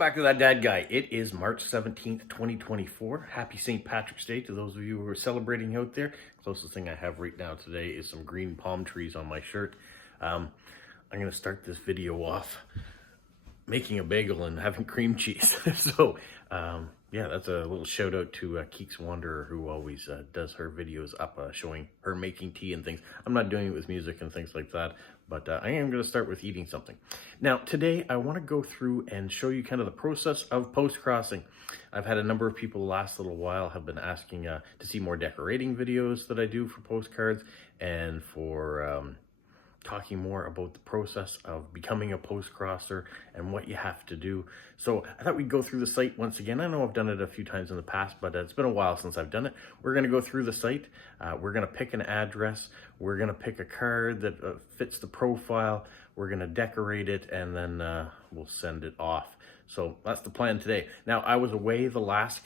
back to That Dad Guy. It is March 17th, 2024. Happy St. Patrick's Day to those of you who are celebrating out there. Closest thing I have right now today is some green palm trees on my shirt. I'm going to start this video off making a bagel and having cream cheese. So, yeah, that's a little shout out to Keeks Wanderer, who always does her videos up showing her making tea and things. I'm not doing it with music and things like that, but I am going to start with eating something. Now, today I want to go through and show you kind of the process of post-crossing. I've had a number of people the last little while have been asking to see more decorating videos that I do for postcards and for talking more about the process of becoming a post-crosser and what you have to do. So I thought we'd go through the site once again. I know I've done it a few times in the past, but it's been a while since I've done it. We're going to go through the site. We're going to pick an address. We're going to pick a card that fits the profile. We're going to decorate it, and then we'll send it off. So that's the plan today. Now, I was away the last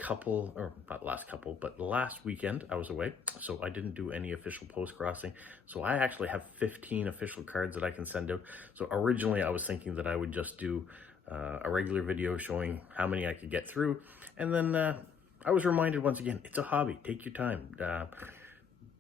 weekend I was away, so I didn't do any official post-crossing. So I actually have 15 official cards that I can send out. So originally I was thinking that I would just do a regular video showing how many I could get through. And then I was reminded once again, it's a hobby. Take your time.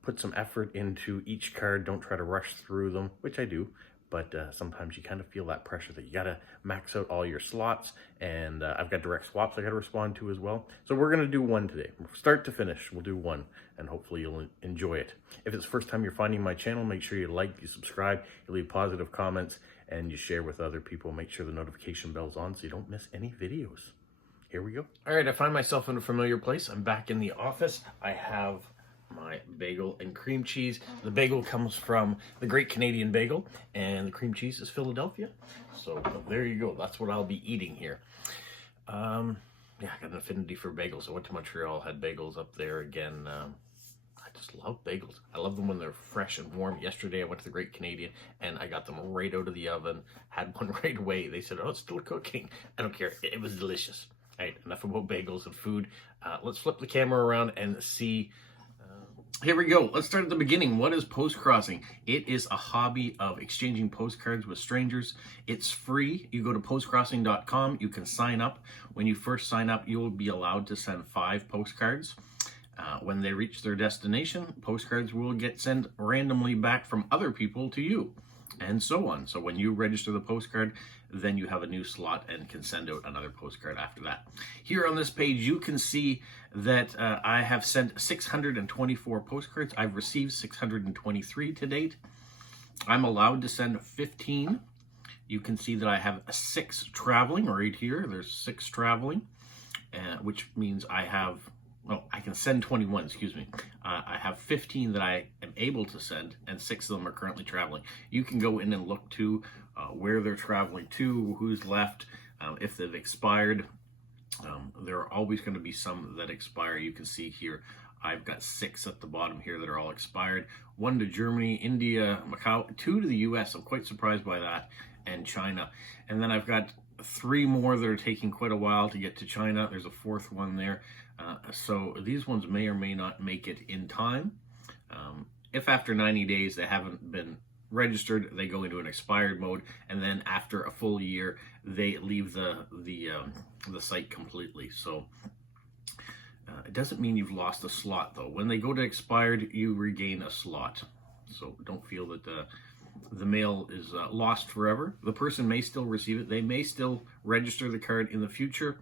Put some effort into each card. Don't try to rush through them, which I do. But sometimes you kind of feel that pressure that you got to max out all your slots. And I've got direct swaps I got to respond to as well. So we're going to do one today. Start to finish, we'll do one. And hopefully you'll enjoy it. If it's the first time you're finding my channel, make sure you like, you subscribe, you leave positive comments, and you share with other people. Make sure the notification bell's on so you don't miss any videos. Here we go. All right, I find myself in a familiar place. I'm back in the office. I have my bagel and cream cheese. The bagel comes from the Great Canadian Bagel, and the cream cheese is Philadelphia. So there you go. That's what I'll be eating here. Yeah, I got an affinity for bagels. I went to Montreal, had bagels up there again. I just love bagels. I love them when they're fresh and warm. Yesterday I went to the Great Canadian and I got them right out of the oven. Had one right away. They said, oh, it's still cooking. I don't care. It was delicious. All right, enough about bagels and food. Let's flip the camera around and see. Here we go. Let's start at the beginning. What is postcrossing? It is a hobby of exchanging postcards with strangers. It's free. You go to postcrossing.com. You can sign up. When you first sign up, you will be allowed to send 5 postcards. When they reach their destination, postcards will get sent randomly back from other people to you, and so on. So when you register the postcard, then you have a new slot and can send out another postcard after that. Here on this page, you can see that I have sent 624 postcards. I've received 623 to date. I'm allowed to send 15. You can see that I have 6 traveling right here. There's 6 traveling, which means I have, well, I can send 21, excuse me. I have 15 that I am able to send, and 6 of them are currently traveling. You can go in and look to where they're traveling to, who's left, if they've expired. There are always going to be some that expire. You can see here, I've got 6 at the bottom here that are all expired. 1 to Germany, India, Macau, 2 to the US. I'm quite surprised by that, and China. And then I've got 3 more that are taking quite a while to get to China. There's a 4th one there. So these ones may or may not make it in time. If after 90 days they haven't been registered, they go into an expired mode, and then after a full year they leave the site completely. So it doesn't mean you've lost a slot, though. When they go to expired, you regain a slot. So don't feel that the mail is lost forever. The person may still receive it. They may still register the card in the future,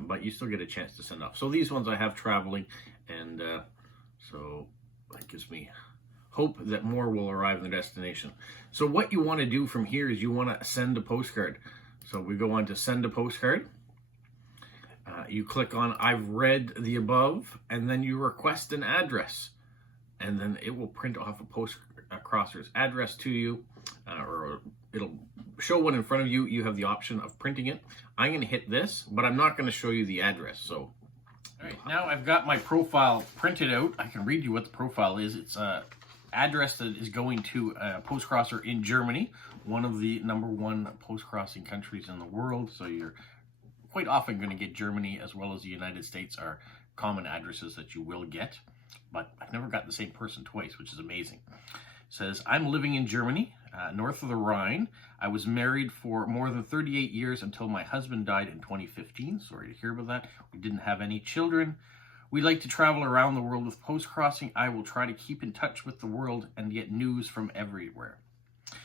but you still get a chance to send off. So these ones I have traveling, and so that gives me hope that more will arrive in the destination. So what you want to do from here is you want to send a postcard. So we go on to send a postcard. You click on I've read the above, and then you request an address, and then it will print off a postcrosser's address to you, or it'll show one in front of you. You have the option of printing it. I'm going to hit this, but I'm not going to show you the address. So, all right, now I've got my profile printed out. I can read you what the profile is. It's a address that is going to a postcrosser in Germany, one of the #1 postcrossing countries in the world. So you're quite often going to get Germany as well as the United States are common addresses that you will get. But I've never got the same person twice, which is amazing. It says, I'm living in Germany. north of the Rhine. I was married for more than 38 years until my husband died in 2015. Sorry to hear about that. We didn't have any children. We like to travel around the world with Postcrossing. I will try to keep in touch with the world and get news from everywhere.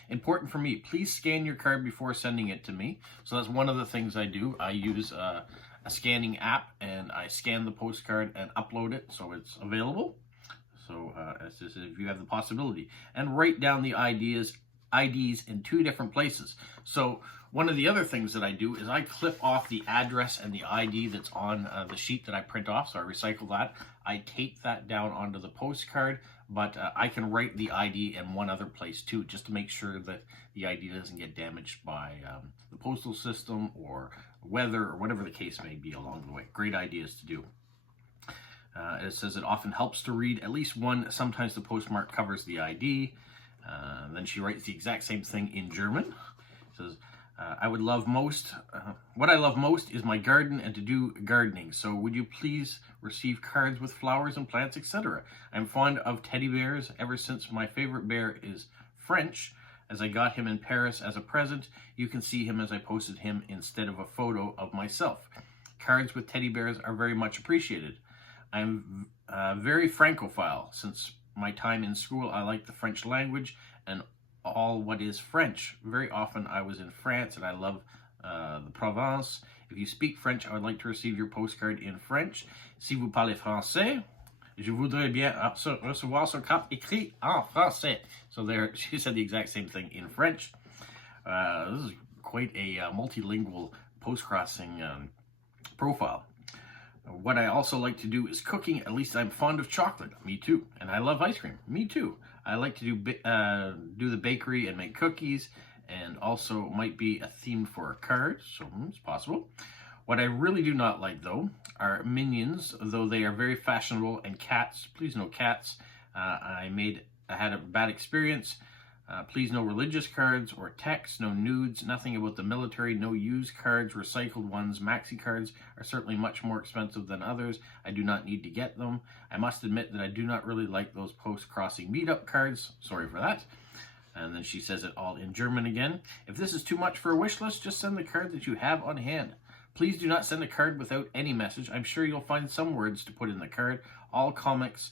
Important for me, please scan your card before sending it to me. So that's one of the things I do. I use a scanning app, and I scan the postcard and upload it so it's available. So it's just if you have the possibility. And write down the IDs in 2 different places. So one of the other things that I do is I clip off the address and the ID that's on the sheet that I print off, so I recycle that. I tape that down onto the postcard, but I can write the ID in one other place too, just to make sure that the ID doesn't get damaged by the postal system or weather or whatever the case may be along the way. Great ideas to do. It says it often helps to read at least one. Sometimes the postmark covers the ID. Then she writes the exact same thing in German. It says, what I love most is my garden and to do gardening. So would you please receive cards with flowers and plants, etc. I'm fond of teddy bears ever since my favorite bear is French. As I got him in Paris as a present, you can see him as I posted him instead of a photo of myself. Cards with teddy bears are very much appreciated. I'm very Francophile. Since my time in school, I like the French language and all what is French. Very often I was in France and I love the Provence. If you speak French, I would like to receive your postcard in French. Si vous parlez français, je voudrais bien recevoir ce carte écrit en français. So there, she said the exact same thing in French. This is quite a multilingual postcrossing profile. What I also like to do is cooking. At least I'm fond of chocolate. Me too. And I love ice cream. Me too. I like to do the bakery and make cookies, and also might be a theme for a card, so it's possible. What I really do not like, though, are minions, though they are very fashionable, and cats. Please no cats. I had a bad experience. Please no religious cards or text, no nudes, nothing about the military, no used cards, recycled ones. Maxi cards are certainly much more expensive than others. I do not need to get them. I must admit that I do not really like those post-crossing meetup cards. Sorry for that. And then she says it all in German again. If this is too much for a wish list, just send the card that you have on hand. Please do not send a card without any message. I'm sure you'll find some words to put in the card. All comments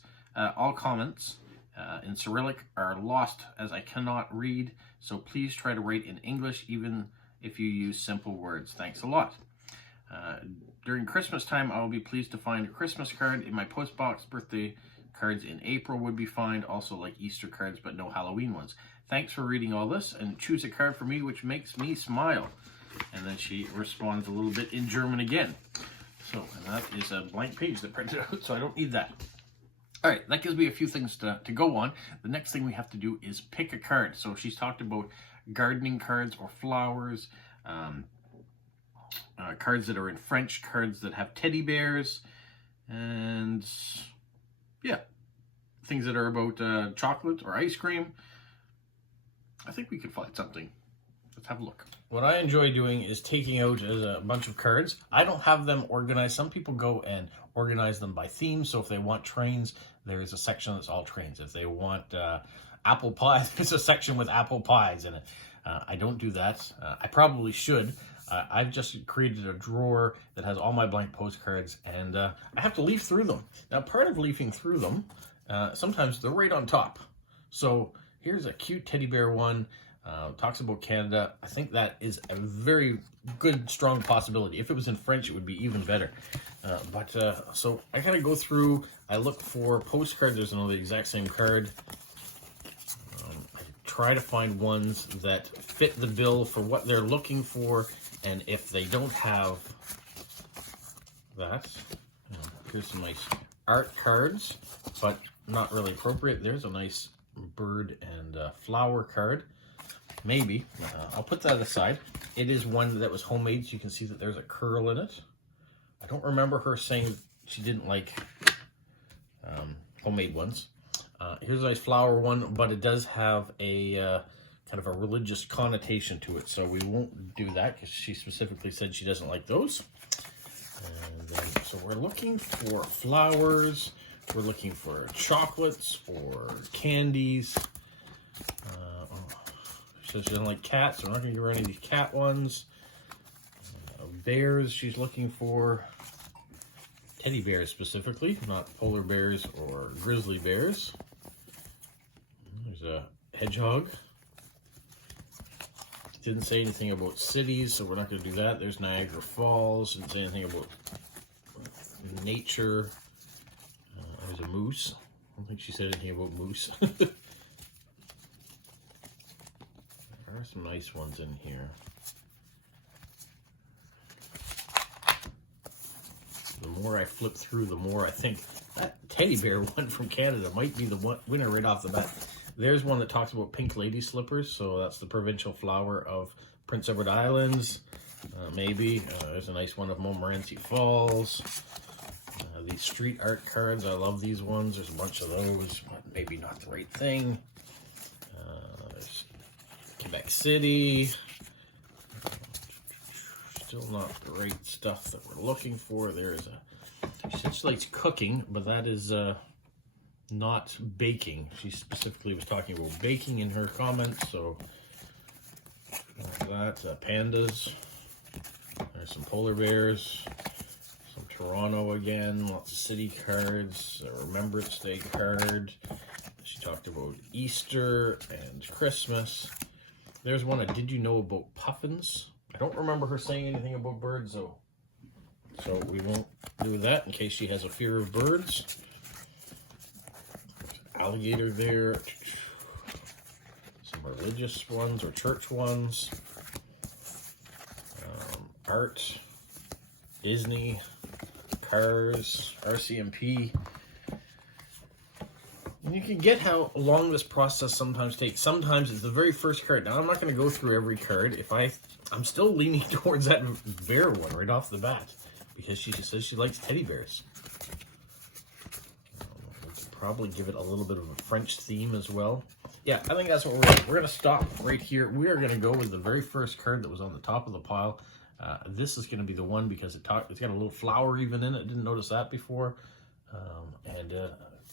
in Cyrillic are lost as I cannot read, so please try to write in English even if you use simple words. Thanks a lot. During Christmas time, I will be pleased to find a Christmas card in my post box. Birthday cards in April would be fine, also like Easter cards, but no Halloween ones. Thanks for reading all this, and choose a card for me which makes me smile. And then she responds a little bit in German again. So, and that is a blank page that printed out, so I don't need that. All right, that gives me a few things to go on. The next thing we have to do is pick a card. So she's talked about gardening cards or flowers, cards that are in French, cards that have teddy bears, and yeah, things that are about chocolate or ice cream. I think we could find something. Let's have a look. What I enjoy doing is taking out a bunch of cards. I don't have them organized. Some people go and organize them by theme. So if they want trains, there is a section that's all trains. If they want apple pie, there's a section with apple pies in it. I don't do that. I probably should. I've just created a drawer that has all my blank postcards, and I have to leaf through them. Now, part of leafing through them, sometimes they're right on top. So here's a cute teddy bear one. Talks about Canada. I think that is a very good, strong possibility. If it was in French, it would be even better. So I kind of go through, I look for postcards. There's another exact same card. I try to find ones that fit the bill for what they're looking for, and if they don't have that, here's some nice art cards, but not really appropriate. There's a nice bird and flower card. Maybe. I'll put that aside. It is one that was homemade, so you can see that there's a curl in it. I don't remember her saying she didn't like homemade ones. Here's a nice flower one, but it does have a kind of a religious connotation to it, so we won't do that because she specifically said she doesn't like those. And then, so we're looking for flowers. We're looking for chocolates or candies. So she doesn't like cats, so we're not going to give her any of these cat ones. Bears she's looking for. Teddy bears specifically, not polar bears or grizzly bears. There's a hedgehog. Didn't say anything about cities, so we're not going to do that. There's Niagara Falls. Didn't say anything about nature. There's a moose. I don't think she said anything about moose. There are some nice ones in here. The more I flip through, the more I think that teddy bear one from Canada might be the winner right off the bat. There's one that talks about pink lady slippers, so that's the provincial flower of Prince Edward Islands. Maybe. There's a nice one of Montmorency Falls. These street art cards, I love these ones. There's a bunch of those, but maybe not the right thing. There's Quebec City. Still not the right stuff that we're looking for. There's she said she likes cooking, but that is not baking. She specifically was talking about baking in her comments, so that. Pandas. There's some polar bears. Some Toronto again. Lots of city cards. A Remembrance Day card. She talked about Easter and Christmas. There's one, Did You Know About Puffins? I don't remember her saying anything about birds, though. So we won't do that in case she has a fear of birds. Alligator there. Some religious ones or church ones. Art. Disney. Cars. RCMP. And you can get how long this process sometimes takes. Sometimes it's the very first card. Now, I'm not going to go through every card. I'm still leaning towards that bear one right off the bat, because she just says she likes teddy bears. We could probably give it a little bit of a French theme as well. Yeah, I think that's what we're going to stop right here. We are going to go with the very first card that was on the top of the pile. This is going to be the one because it's got a little flower even in it. Didn't notice that before. And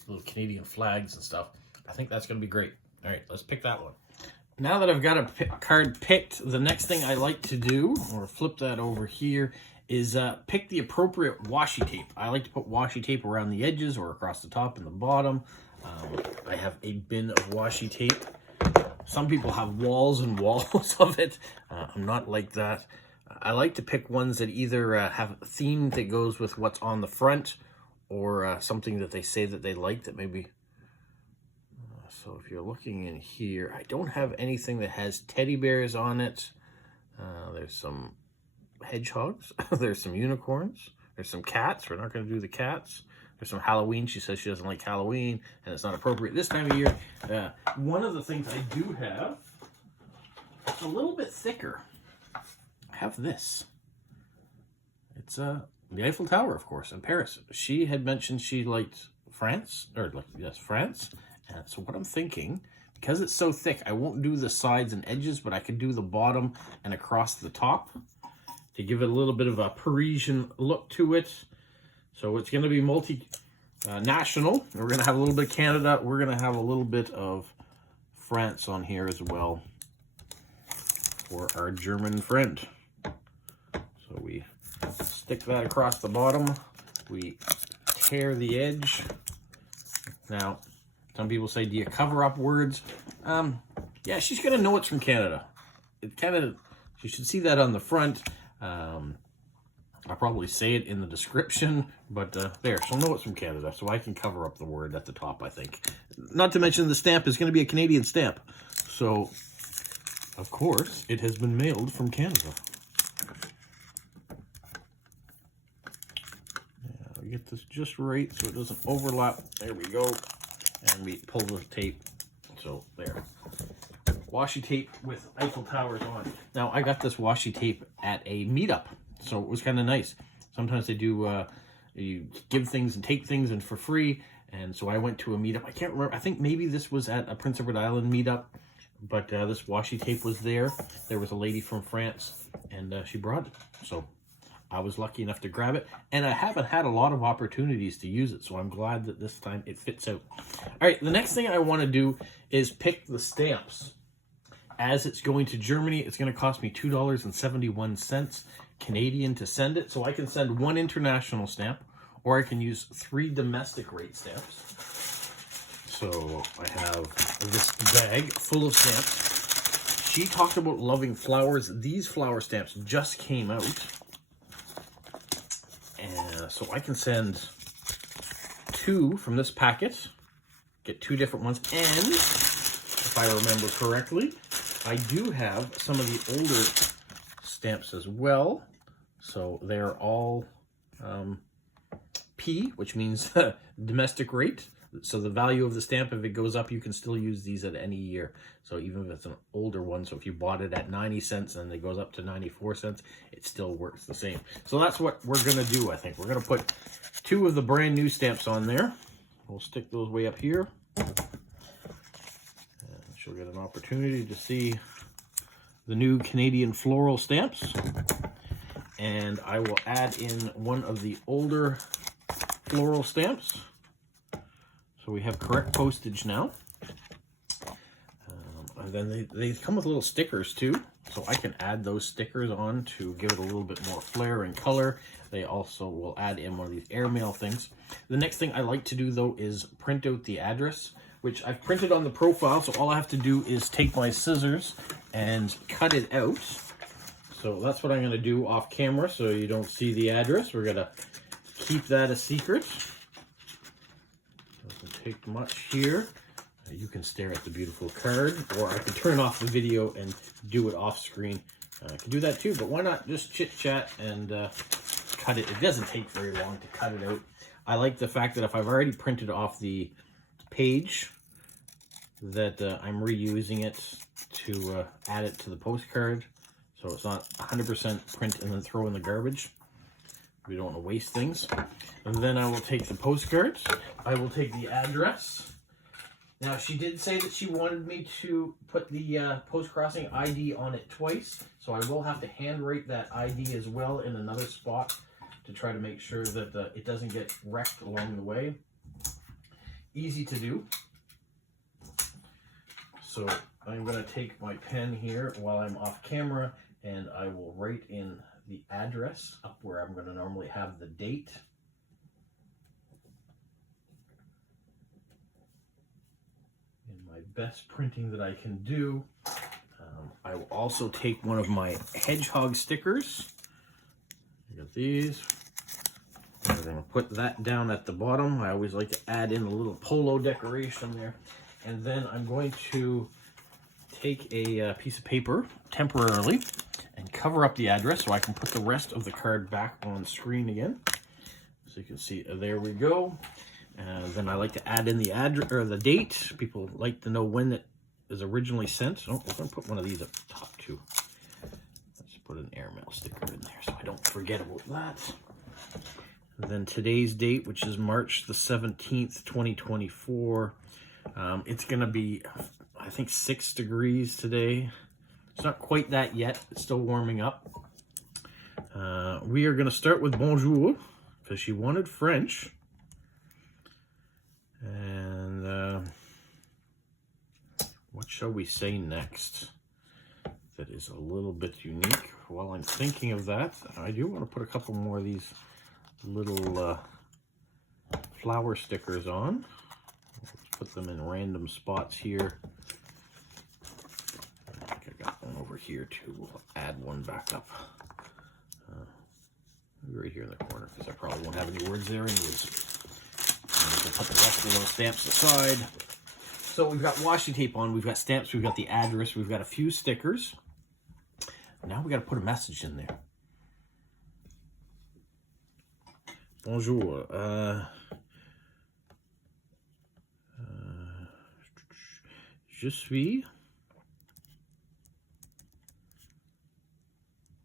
little Canadian flags and stuff. I think that's going to be great. All right, let's pick that one. Now that I've got a card picked, the next thing I like to do, or flip that over here, is pick the appropriate washi tape. I like to put washi tape around the edges or across the top and the bottom. I have a bin of washi tape. Some people have walls and walls of it. I'm not like that. I like to pick ones that either have a theme that goes with what's on the front, or something that they say that they like that maybe... So if you're looking in here, I don't have anything that has teddy bears on it. There's some hedgehogs. There's some unicorns. There's some cats. We're not going to do the cats. There's some Halloween. She says she doesn't like Halloween, and it's not appropriate this time of year. One of the things I do have, it's a little bit thicker. I have this. It's the Eiffel Tower, of course, in Paris. She had mentioned she liked France, France. And so what I'm thinking, because it's so thick, I won't do the sides and edges, but I could do the bottom and across the top to give it a little bit of a Parisian look to it. So it's going to be multi-national. We're going to have a little bit of Canada. We're going to have a little bit of France on here as well for our German friend. So we stick that across the bottom. We tear the edge. Now, some people say, do you cover up words? Yeah, she's going to know it's from Canada. She should see that on the front. I'll probably say it in the description, but there, she'll know it's from Canada, so I can cover up the word at the top, I think. Not to mention the stamp is going to be a Canadian stamp. So, of course, it has been mailed from Canada. Now, we get this just right so it doesn't overlap. There we go. And we pull the tape. So, there. Washi tape with Eiffel Towers on. Now, I got this washi tape at a meetup, so it was kind of nice. Sometimes they do, you give things and take things and for free, and so I went to a meetup. I can't remember. I think maybe this was at a Prince Edward Island meetup, but this washi tape was there. There was a lady from France, and she brought it, so I was lucky enough to grab it, and I haven't had a lot of opportunities to use it, so I'm glad that this time it fits out. All right, the next thing I want to do is pick the stamps. as it's going to Germany, it's going to cost me $2.71 Canadian to send it. So I can send 1 international stamp, or I can use 3 domestic rate stamps. So I have this bag full of stamps. She talked about loving flowers. These flower stamps just came out. And so I can send 2 from this packet, get 2 different ones. And if I remember correctly, I do have some of the older stamps as well. So they're all P, which means domestic rate. So the value of the stamp, if it goes up, you can still use these at any year. So even if it's an older one, so if you bought it at 90 cents and it goes up to 94 cents, it still works the same. So that's what we're going to do, I think. We're going to put 2 of the brand new stamps on there. We'll stick those way up here. And she'll get an opportunity to see the new Canadian floral stamps. And I will add in one of the older floral stamps. So we have correct postage now. And then they come with little stickers too. So I can add those stickers on to give it a little bit more flair and color. They also will add in one of these airmail things. The next thing I like to do though is print out the address, which I've printed on the profile. So all I have to do is take my scissors and cut it out. So that's what I'm going to do off camera so you don't see the address. We're going to keep that a secret. Doesn't take much here. You can stare at the beautiful card, or I can turn off the video and do it off screen. I can do that too, but why not just chit chat and cut it? It doesn't take very long to cut it out. I like the fact that if I've already printed off the page, that I'm reusing it to add it to the postcard. So it's not 100% print and then throw in the garbage. We don't want to waste things. And then I will take the postcards. I will take the address. Now, she did say that she wanted me to put the Postcrossing ID on it twice. So I will have to handwrite that ID as well in another spot to try to make sure that it doesn't get wrecked along the way. Easy to do. So I'm going to take my pen here while I'm off camera, and I will write in the address up where I'm going to normally have the date. In my best printing that I can do. I will also take one of my hedgehog stickers. I got these. I'm going to put that down at the bottom. I always like to add in a little polo decoration there. And then I'm going to take a piece of paper temporarily and cover up the address so I can put the rest of the card back on screen again. So you can see, there we go. Then I like to add in the address or the date. People like to know when it is originally sent. Oh, we're going to put one of these up top too. Let's put an airmail sticker in there so I don't forget about that. And then today's date, which is March the 17th, 2024. It's going to be, I think, 6 degrees today. It's not quite that yet. It's still warming up. We are going to start with bonjour because she wanted French. And what shall we say next that is a little bit unique? While I'm thinking of that, I do want to put a couple more of these little flower stickers on. Let's put them in random spots here. I think I got one over here too. We'll add one back up. Right here in the corner because I probably won't have any words there anyways. We'll put the rest of those stamps aside. So we've got washi tape on, we've got stamps, we've got the address, we've got a few stickers. Now we got to put a message in there. Bonjour. Je suis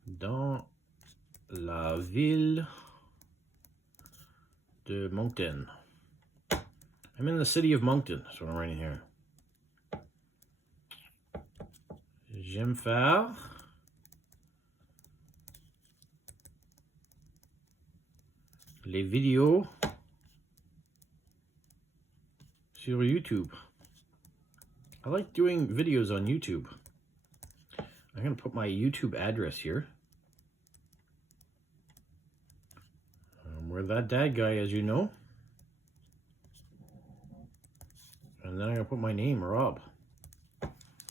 dans la ville de Moncton. I'm in the city of Moncton. That's what I'm writing here. J'aime faire les vidéos sur YouTube. I like doing videos on YouTube. I'm going to put my YouTube address here. We're that dad guy, as you know. And then I'm going to put my name, Rob.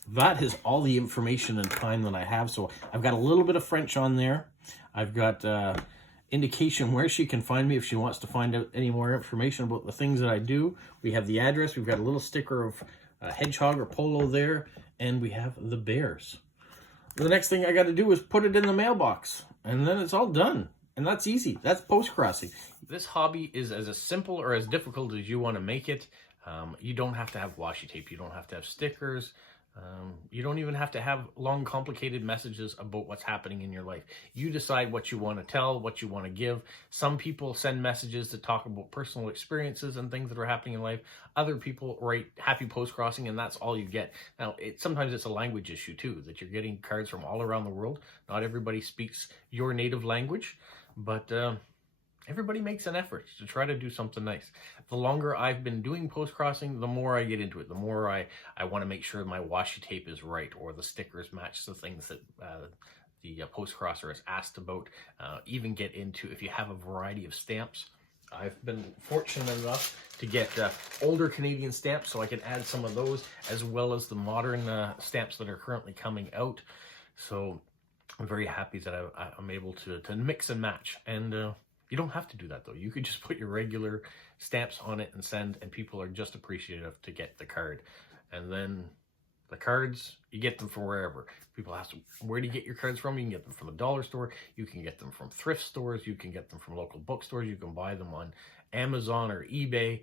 That is all the information and time that I have. So I've got a little bit of French on there. I've got indication where she can find me if she wants to find out any more information about the things that I do. We have the address. We've got a little sticker of a hedgehog or polo there. And we have the bears. The next thing I got to do is put it in the mailbox. And then it's all done. And that's easy. That's post-crossing. This hobby is as simple or as difficult as you want to make it. You don't have to have washi tape. You don't have to have stickers. You don't even have to have long, complicated messages about what's happening in your life. You decide what you want to tell, what you want to give. Some people send messages that talk about personal experiences and things that are happening in life. Other people write happy post-crossing, and that's all you get. Now, sometimes it's a language issue too, that you're getting cards from all around the world. Not everybody speaks your native language, but everybody makes an effort to try to do something nice. The longer I've been doing post-crossing, the more I get into it. The more I want to make sure my washi tape is right, or the stickers match the things that the post-crosser is asked about. Even get into, if you have a variety of stamps. I've been fortunate enough to get older Canadian stamps, so I can add some of those, as well as the modern stamps that are currently coming out. So I'm very happy that I'm able to mix and match. And you don't have to do that, though. You could just put your regular stamps on it and send, and people are just appreciative to get the card. And then the cards, you get them from wherever. People ask, where do you get your cards from? You can get them from the dollar store. You can get them from thrift stores. You can get them from local bookstores. You can buy them on Amazon or eBay.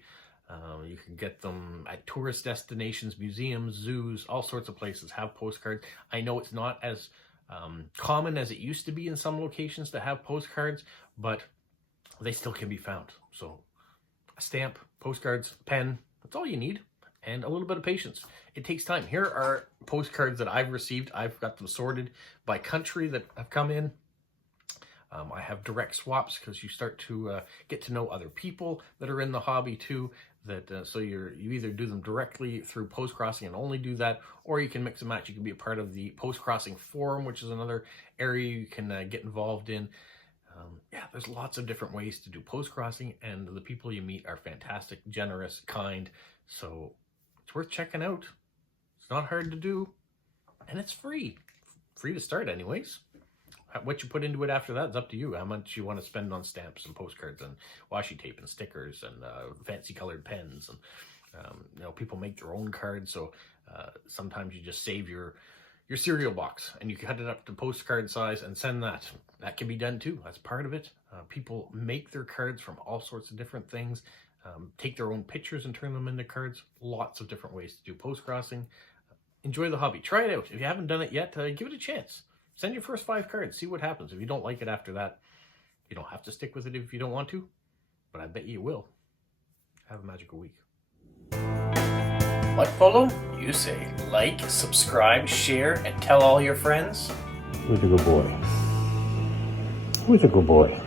You can get them at tourist destinations, museums, zoos, all sorts of places have postcards. I know it's not as common as it used to be in some locations to have postcards, but they still can be found. So a stamp, postcards, pen, that's all you need. And a little bit of patience. It takes time. Here are postcards that I've received. I've got them sorted by country that have come in. I have direct swaps, because you start to get to know other people that are in the hobby too. So you either do them directly through Postcrossing and only do that, or you can mix and match. You can be a part of the Postcrossing forum, which is another area you can get involved in. Yeah, there's lots of different ways to do postcrossing, and the people you meet are fantastic, generous, kind. So it's worth checking out. It's not hard to do, and it's free. Free to start anyways. What you put into it after that is up to you. How much you want to spend on stamps and postcards and washi tape and stickers and fancy colored pens. And people make their own cards, so sometimes you just save your cereal box and you cut it up to postcard size and send that. That can be done too. That's part of it. People make their cards from all sorts of different things. Take their own pictures and turn them into cards. Lots of different ways to do postcrossing. Enjoy the hobby. Try it out. If you haven't done it yet, give it a chance. Send your first 5 cards. See what happens. If you don't like it after that, you don't have to stick with it if you don't want to, but I bet you will. Have a magical week. What, Polo? You say like, subscribe, share, and tell all your friends? Who's a good boy? Who's a good boy?